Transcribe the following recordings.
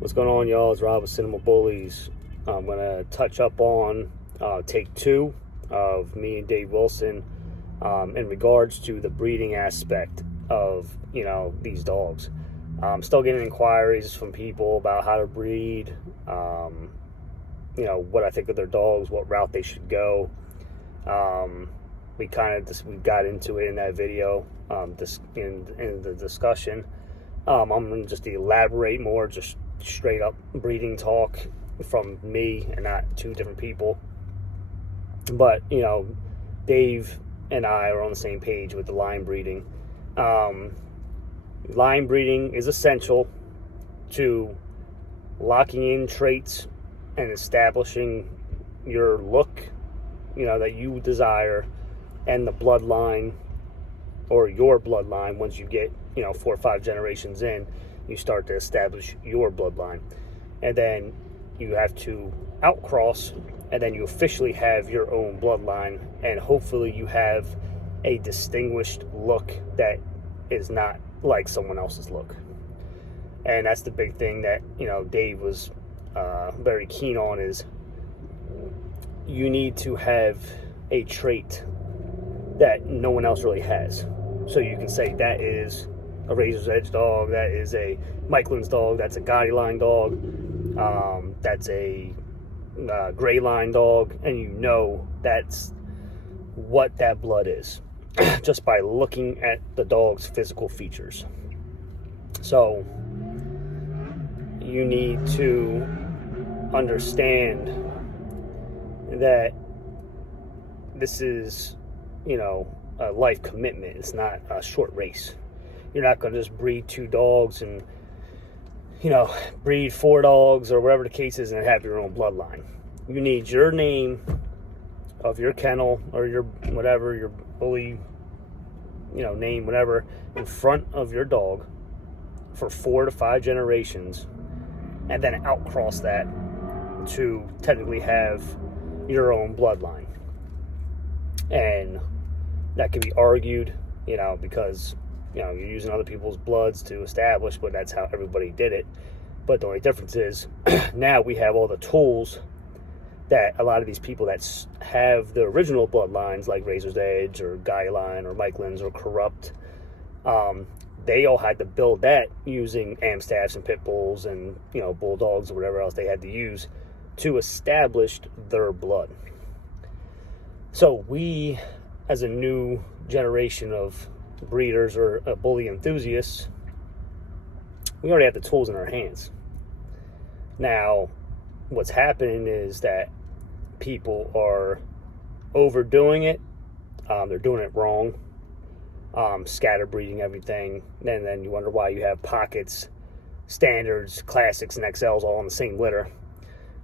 What's going on, y'all? It's Rob with Cinema Bullies. I'm going to touch up on take 2 of me and Dave Wilson in regards to the breeding aspect of, these dogs. I'm still getting inquiries from people about how to breed, what I think of their dogs, what route they should go. We got into it in that video, in the discussion. I'm going to just elaborate more, just straight up breeding talk from me and not two different people. But, Dave and I are on the same page with the line breeding. Line breeding is essential to locking in traits and establishing your look, that you desire, and the bloodline, or your bloodline. Once you get 4 or 5 generations in, you start to establish your bloodline, and then you have to outcross, and then you officially have your own bloodline, and hopefully you have a distinguished look that is not like someone else's look. And that's the big thing that Dave was very keen on, is you need to have a trait that no one else really has. So you can say that is a Razor's Edge dog, that is a Michaelin's dog, that's a Gotti line dog, that's a gray line dog, and that's what that blood is just by looking at the dog's physical features. So you need to understand that this is a life commitment. It's not a short race. You're not going to just breed 2 dogs and breed 4 dogs or whatever the case is and have your own bloodline. You need your name of your kennel or your whatever, your bully name, whatever, in front of your dog for 4 to 5 generations, and then outcross that to technically have your own bloodline. And that can be argued, because you're using other people's bloods to establish, but that's how everybody did it. But the only difference is now we have all the tools that a lot of these people that have the original bloodlines, like Razor's Edge or Gotti line or Michaelin's or Corrupt, they all had to build that using Amstaffs and Pit Bulls and Bulldogs or whatever else they had to use to establish their blood. So we, as a new generation of breeders or bully enthusiasts, we already have the tools in our hands. Now, what's happening is that people are overdoing it. They're doing it wrong. Scatter breeding everything. And then you wonder why you have pockets, standards, classics, and XLs all in the same litter.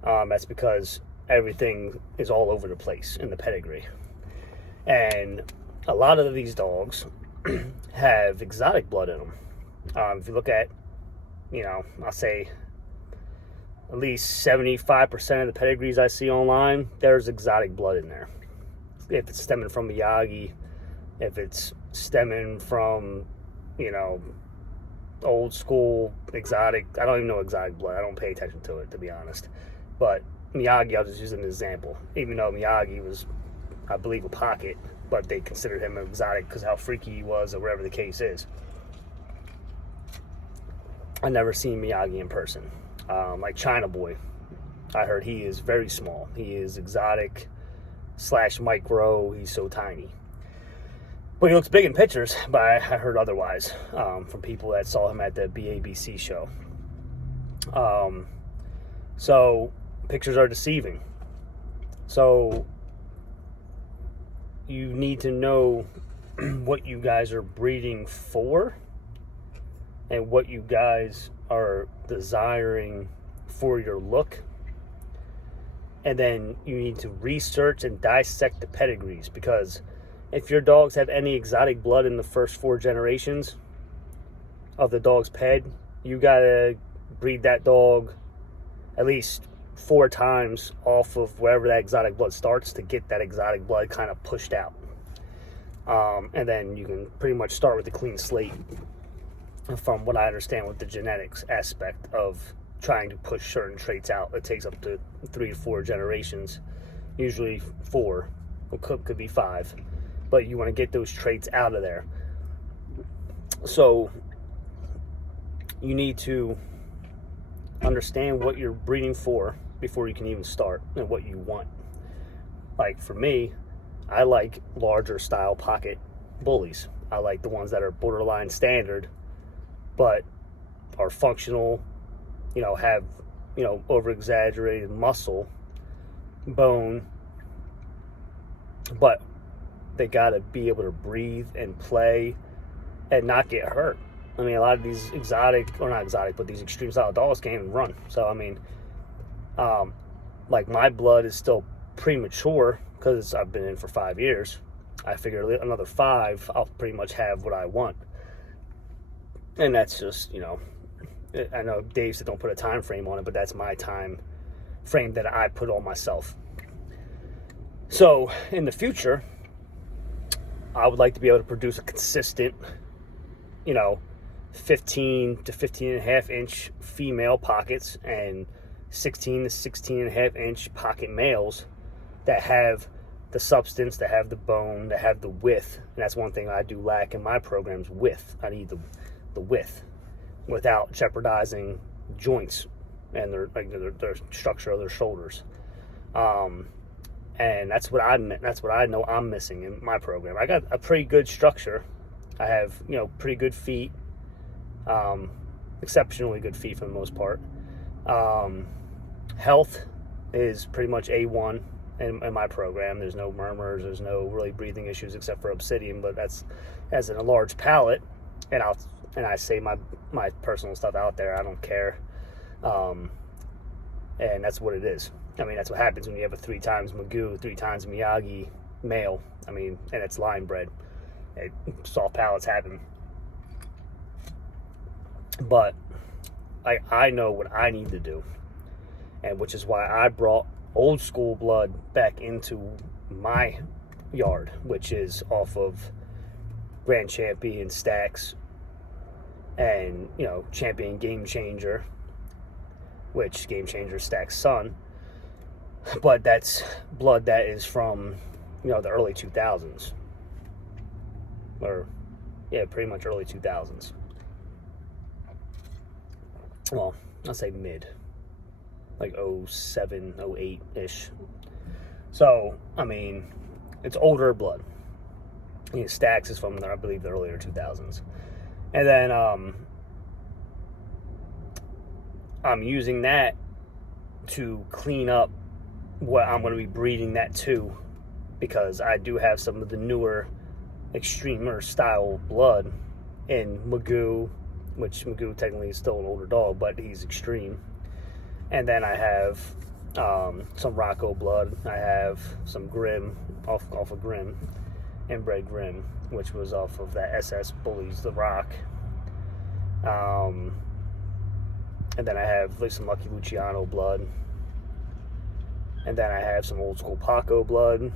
That's because everything is all over the place in the pedigree. And a lot of these dogs have exotic blood in them. If you look at, I'll say at least 75% of the pedigrees I see online, there's exotic blood in there. If it's stemming from Miyagi, if it's stemming from, old school exotic, I don't even know exotic blood. I don't pay attention to it, to be honest. But Miyagi, I'll just use an example. Even though Miyagi was, I believe, a pocket, but they considered him exotic because how freaky he was or whatever the case is. I've never seen Miyagi in person. Like China Boy, I heard he is very small. He is exotic / micro. He's so tiny. But he looks big in pictures, but I heard otherwise from people that saw him at the BABC show. So pictures are deceiving. So you need to know what you guys are breeding for and what you guys are desiring for your look. And then you need to research and dissect the pedigrees, because if your dogs have any exotic blood in the first 4 generations of the dog's ped, you gotta breed that dog at least 4 times off of wherever that exotic blood starts to get that exotic blood kind of pushed out. And then you can pretty much start with a clean slate, from what I understand with the genetics aspect of trying to push certain traits out. It takes up to 3 to 4 generations, usually 4, it could be 5, but you want to get those traits out of there. So you need to understand what you're breeding for before you can even start, and what you want. Like for me, I like larger style pocket bullies. I like the ones that are borderline standard, but are functional, have, over exaggerated muscle, bone, but they gotta be able to breathe and play and not get hurt. I mean, a lot of these these extreme style dogs can't even run. So, I mean, like my blood is still premature because I've been in for 5 years. I figure another 5, I'll pretty much have what I want. And that's just, I know Dave said don't put a time frame on it, but that's my time frame that I put on myself. So in the future, I would like to be able to produce a consistent, 15 to 15 and a half inch female pockets and 16 to 16 and a half inch pocket males that have the substance, that have the bone, that have the width. And that's one thing I do lack in my programs: width. I need the width without jeopardizing joints and their structure of their shoulders. And that's what I know I'm missing in my program. I got a pretty good structure. I have, pretty good feet, exceptionally good feet for the most part. Health is pretty much A1 in my program. There's no murmurs, there's no really breathing issues except for Obsidian, but that's as in a large palate. And I say my personal stuff out there. I don't care. And that's what it is. I mean, that's what happens when you have a 3 times Magoo, 3 times Miyagi male. I mean, and it's line bred. Soft palates happen. But I know what I need to do, and which is why I brought old school blood back into my yard, which is off of Grand Champion Stacks and, Champion Game Changer, which Game Changer Stacks' son. But that's blood that is from, the early 2000s. Or, yeah, pretty much early 2000s. Well, I'll say mid. Like 07, 08-ish. So, I mean, it's older blood. Stacks is from, I believe, the earlier 2000s. And then, I'm using that to clean up what I'm going to be breeding that to, because I do have some of the newer extremer style blood in Magoo, which Magoo technically is still an older dog, but he's extreme. And then I have some Rocco blood. I have some Grim off of Grim, inbred Grim, which was off of that SS Bullies The Rock. And then I have some Lucky Luciano blood. And then I have some old school Paco blood.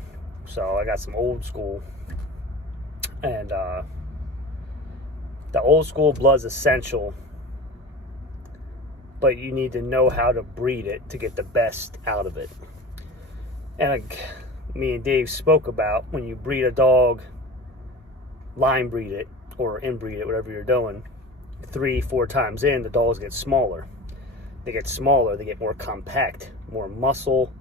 So I got some old school. And the old school blood's essential, but you need to know how to breed it to get the best out of it. And like me and Dave spoke about, when you breed a dog, line breed it or inbreed it, whatever you're doing, 3-4 times in, the dogs get smaller. They get smaller, they get more compact, more muscle.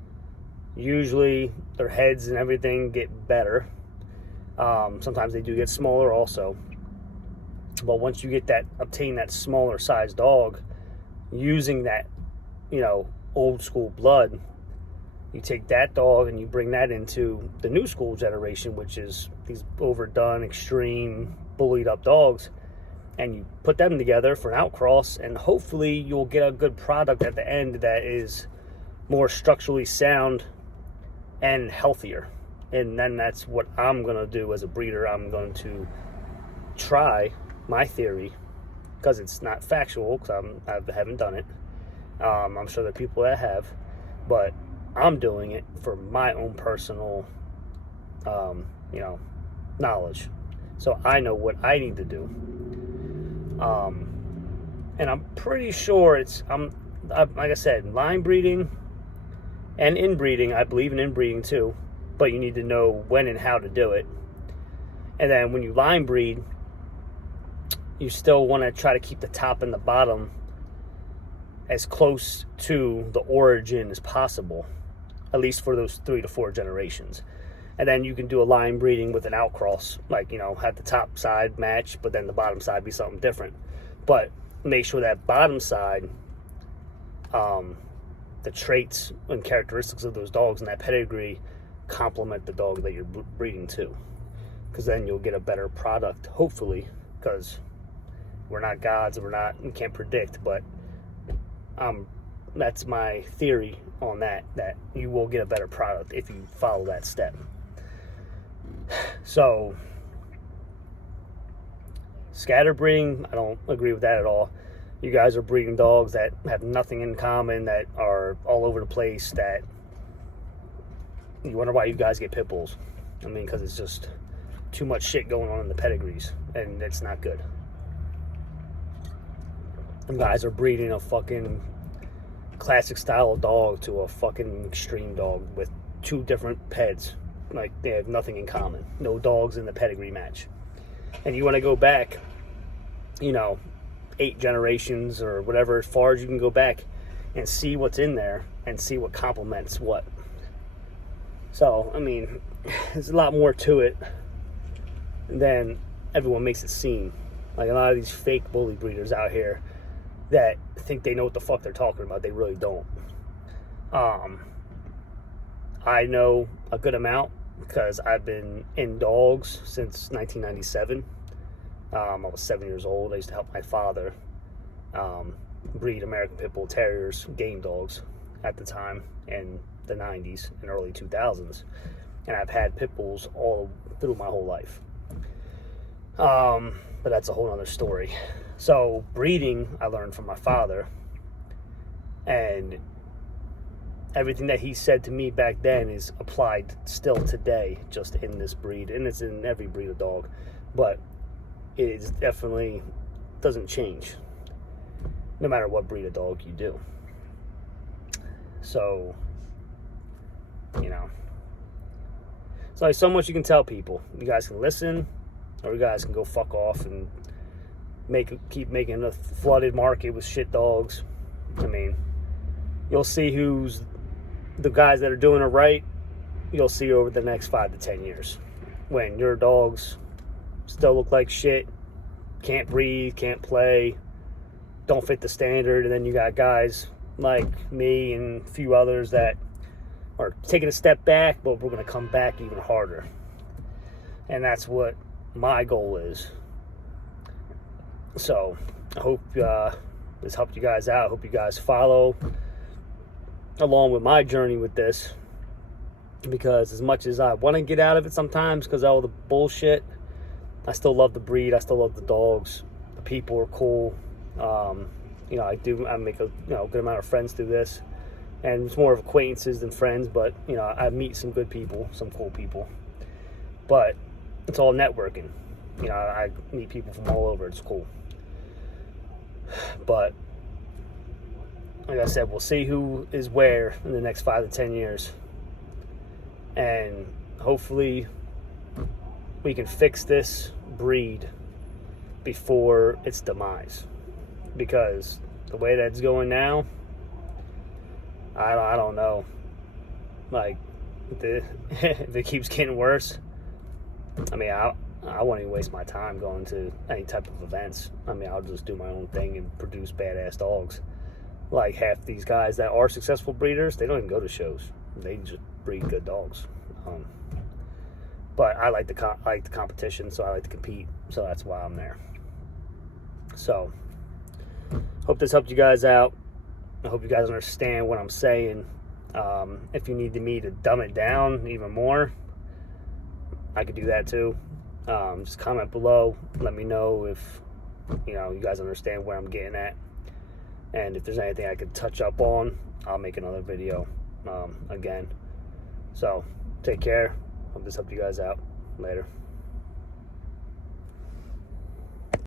Usually their heads and everything get better. Sometimes they do get smaller also. But once you obtain that smaller size dog, using that, old school blood, you take that dog and you bring that into the new school generation, which is these overdone, extreme, bullied up dogs, and you put them together for an outcross, and hopefully you'll get a good product at the end that is more structurally sound and healthier. And then that's what I'm going to do as a breeder. I'm going to try my theory, because it's not factual, because I haven't done it. I'm sure there are people that have, but I'm doing it for my own personal, knowledge. So I know what I need to do. And I'm pretty sure like I said, line breeding and inbreeding. I believe in inbreeding too, but you need to know when and how to do it. And then when you line breed, you still want to try to keep the top and the bottom as close to the origin as possible, at least for those 3 to 4 generations. And then you can do a line breeding with an outcross, like, have the top side match, but then the bottom side be something different. But make sure that bottom side, the traits and characteristics of those dogs and that pedigree complement the dog that you're breeding to. Because then you'll get a better product, hopefully, because we're not gods, we can't predict, but that's my theory on that you will get a better product if you follow that step. So, scatter breeding, I don't agree with that at all. You guys are breeding dogs that have nothing in common, that are all over the place, that you wonder why you guys get pit bulls. I mean, because it's just too much shit going on in the pedigrees, and it's not good. You guys are breeding a fucking classic style dog to a fucking extreme dog with 2 different peds. Like, they have nothing in common. No dogs in the pedigree match. And you want to go back, 8 generations or whatever, as far as you can go back and see what's in there and see what complements what. So, I mean, there's a lot more to it than everyone makes it seem. Like, a lot of these fake bully breeders out here that think they know what the fuck they're talking about, they really don't. I know a good amount because I've been in dogs since 1997. I was 7 years old. I used to help my father breed American Pit Bull Terriers, game dogs, at the time in the 90s and early 2000s. And I've had pit bulls all through my whole life. But that's a whole other story. So breeding, I learned from my father. And everything that he said to me back then is applied still today, just in this breed, and it's in every breed of dog, but it is definitely doesn't change no matter what breed of dog you do. So, it's like so much you can tell people. You guys can listen, or you guys can go fuck off and keep making a flooded market with shit dogs. I mean, you'll see who's the guys that are doing it right. You'll see over the next 5 to 10 years when your dogs still look like shit, can't breathe, can't play, don't fit the standard, and then you got guys like me and a few others that are taking a step back, but we're going to come back even harder. And that's what my goal is. So I hope this helped you guys out. I hope you guys follow along with my journey with this, because as much as I want to get out of it sometimes because of all the bullshit, I still love the breed. I still love the dogs. The people are cool. I make a good amount of friends through this, and it's more of acquaintances than friends, but I meet some good people, some cool people, but it's all networking. I meet people from all over. It's cool. But like I said, we'll see who is where in the next 5 to 10 years. And hopefully we can fix this breed before its demise. Because the way that's going now, I don't know. Like, if it keeps getting worse, I mean, I won't even waste my time going to any type of events. I mean, I'll just do my own thing and produce badass dogs. Like half these guys that are successful breeders, they don't even go to shows. They just breed good dogs. But I like the competition, so I like to compete. So that's why I'm there. So, hope this helped you guys out. I hope you guys understand what I'm saying. If you need me to dumb it down even more, I could do that too. Just comment below. Let me know if you guys understand where I'm getting at. And if there's anything I could touch up on, I'll make another video again. So, take care. Hope this helped you guys out. Later.